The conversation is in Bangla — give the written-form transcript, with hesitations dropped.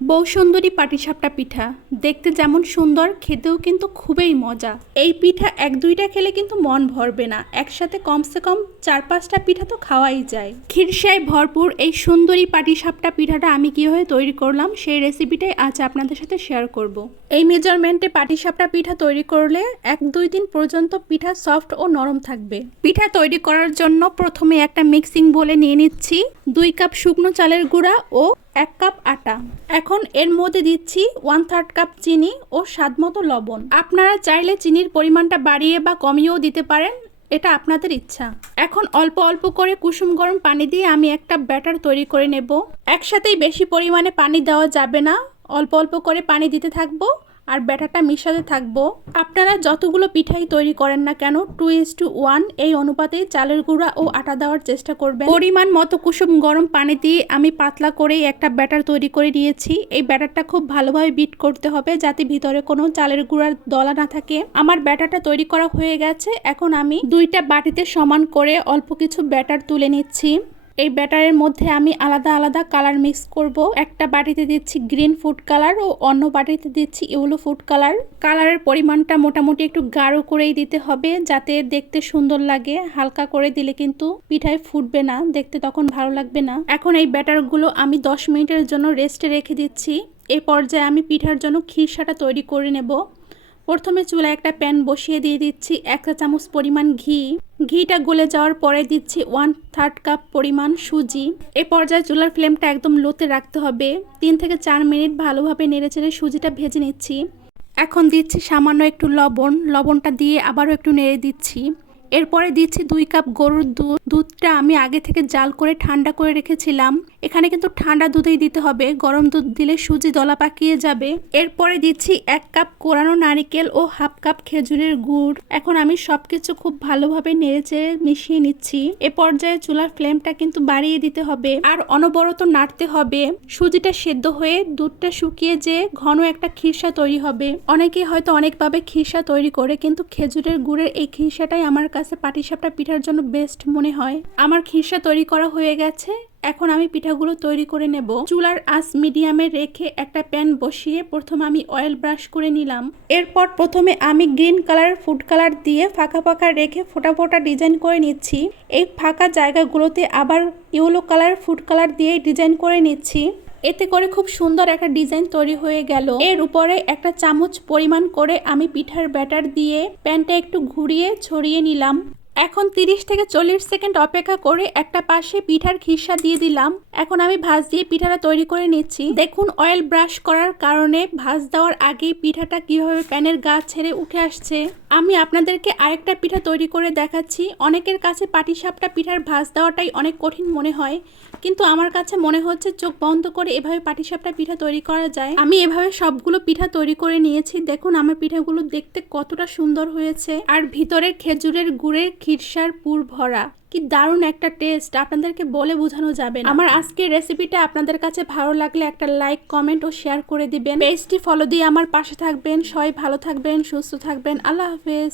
বউ সুন্দরী পাটিসাপটা পিঠা দেখতে যেমন সুন্দর, খেতেও কিন্তু খুবই মজা। এই পিঠা এক দুইটা খেলে কিন্তু মন ভরবে না, একসাথে কমসে কম 4-5টা পিঠা তো খাওয়াই যায়। খিরসায় ভরপুর এই সুন্দরী পাটিসাপটা পিঠাটা আমি কিভাবে তৈরি করলাম সেই রেসিপিটাই আজ আপনাদের সাথে শেয়ার করব। এই মেজারমেন্টে পাটিসাপটা পিঠা তৈরি করলে 1-2 দিন পর্যন্ত পিঠা সফট ও নরম থাকবে। পিঠা তৈরি করার জন্য প্রথমে একটা মিক্সিং বোলে নিয়ে নিচ্ছি 2 কাপ শুকনো চালের গুঁড়া ও 1 কাপ আটা। এখন এর মধ্যে দিচ্ছি 1/3 কাপ চিনি ও স্বাদমতো লবণ। আপনারা চাইলে চিনির পরিমাণটা বাড়িয়ে বা কমিয়েও দিতে পারেন, এটা আপনাদের ইচ্ছা। এখন অল্প অল্প করে কুসুম গরম পানি দিয়ে আমি একটা ব্যাটার তৈরি করে নেব। একসাথেই বেশি পরিমাণে পানি দেওয়া যাবে না, অল্প অল্প করে পানি দিতে থাকবো আর ব্যাটারটা মিশাতে থাকবো। আপনারা যতগুলো পিঠাই তৈরি করেন না কেন 2:1 এই অনুপাতে চালের গুঁড়া ও আটা দেওয়ার চেষ্টা করবেন। পরিমাণ মতো কুসুম গরম পানি দিয়ে আমি পাতলা করেই একটা ব্যাটার তৈরি করে নিয়েছি। এই ব্যাটারটা খুব ভালোভাবে বিট করতে হবে যাতে ভিতরে কোনো চালের গুঁড়ার দলা না থাকে। আমার ব্যাটারটা তৈরি করা হয়ে গেছে। এখন আমি 2টা বাটিতে সমান করে অল্প কিছু ব্যাটার তুলে নিচ্ছি। এই ব্যাটারের মধ্যে আমি আলাদা আলাদা কালার মিক্স করব। একটা বাটিতে দিচ্ছি গ্রিন ফুড কালার ও অন্য বাটিতে দিচ্ছি ইয়েলো ফুড কালার। কালারের পরিমাণটা মোটামুটি একটু গাঢ় করেই দিতে হবে যাতে দেখতে সুন্দর লাগে। হালকা করে দিলে কিন্তু পিঠায় ফুটবে না, দেখতে তখন ভালো লাগবে না। এখন এই ব্যাটারগুলো আমি 10 মিনিটের জন্য রেস্টে রেখে দিচ্ছি। এই পর্যায়ে আমি পিঠার জন্য খিরসাটা তৈরি করে নেব। প্রথমে চুলায় একটা প্যান বসিয়ে দিয়ে দিচ্ছি 1 চা চামচ পরিমাণ ঘি। ঘিটা গলে যাওয়ার পরে দিচ্ছি 1/3 কাপ পরিমাণ সুজি। এ পর্যায়ে চুলার ফ্লেমটা একদম লোতে রাখতে হবে। 3 থেকে 4 মিনিট ভালোভাবে নেড়েচেড়ে সুজিটা ভেজে নিচ্ছি। এখন দিচ্ছি সামান্য একটু লবণ। লবণটা দিয়ে আবারও একটু নেড়ে দিচ্ছি। এরপরে দিচ্ছি 2 কাপ গরুর দুধ। দুধটা আমি আগে থেকে জাল করে ঠান্ডা করে রেখেছিলাম। এখানে কিন্তু ঠান্ডা দুধেই দিতে হবে, গরম দুধ দিলে সুজি দলা পাকিয়ে যাবে। এরপরে দিচ্ছি 1 কাপ কোরানো নারকেল ও 1/2 কাপ খেজুরের গুড়। এখন আমি সবকিছু খুব ভালোভাবে নেড়েচেড়ে মিশিয়ে নিচ্ছি। এ পর্যায়ে চুলার ফ্লেমটা কিন্তু বাড়িয়ে দিতে হবে আর অনবরত নাড়তে হবে। সুজিটা সেদ্ধ হয়ে দুধটা শুকিয়ে যে ঘন একটা খিরসা তৈরি হবে। অনেকেই হয়তো অনেকভাবে খিরসা তৈরি করে, কিন্তু খেজুরের গুড়ের এই খিরসাটাই আমার কাছে পাটিসাপটা পিঠার জন্য বেস্ট মনে হয়। আমার খিরসা তৈরি করা হয়ে গেছে। এখন আমি পিঠাগুলো তৈরি করে নেব। চুলার আঁচ মিডিয়ামে রেখে একটা প্যান বসিয়ে প্রথমে আমি অয়েল ব্রাশ করে নিলাম। এরপর প্রথমে আমি গ্রিন কালার ফুড কালার দিয়ে ফাঁকা ফাঁকা রেখে ফোটা ফোটা ডিজাইন করে নিচ্ছি। এই ফাঁকা জায়গাগুলোতে আবার ইয়েলো কালার ফুড কালার দিয়ে ডিজাইন করে নিচ্ছি। এতে করে খুব সুন্দর একটা ডিজাইন তৈরি হয়ে গেল। এর উপরে একটা চামচ পরিমাণ করে আমি পিঠার ব্যাটার দিয়ে প্যানটা একটু ঘুরিয়ে ছড়িয়ে নিলাম। এখন 30 থেকে 40 সেকেন্ড অপেক্ষা করে একটা পাশে পিঠার খিরসা দিয়ে দিলাম। এখন আমি ভাঁজ দিয়ে পিঠাটা তৈরি করে নিচ্ছি। দেখুন অয়েল ব্রাশ করার কারণে ভাঁজ দেওয়ার আগেই পিঠাটা কিভাবে প্যানের গা ছেড়ে উঠে আসছে। আমি আপনাদেরকে আরেকটা পিঠা তৈরি করে দেখাচ্ছি। অনেকের কাছে পাটিসাপটা পিঠার ভাঁজ দেওয়াটাই অনেক কঠিন মনে হয়, কিন্তু আমার কাছে মনে হচ্ছে চোখ বন্ধ করে এভাবে পাটিসাপটা পিঠা তৈরি করা যায়। আমি এভাবে সবগুলো পিঠা তৈরি করে নিয়েছি। দেখুন আমার পিঠাগুলো দেখতে কতটা সুন্দর হয়েছে আর ভিতরে খেজুরের গুড়ের খিরসার পুর ভরা। কি দারুণ একটা টেস্ট, আপনাদেরকে বলে বোঝানো যাবে না। আমার আজকের রেসিপিটা আপনাদের কাছে ভালো লাগলে একটা লাইক, কমেন্ট ও শেয়ার করে দিবেন। পেজটি ফলো দিয়ে আমার পাশে থাকবেন। সবাই ভালো থাকবেন, সুস্থ থাকবেন। আল্লাহ হাফেজ।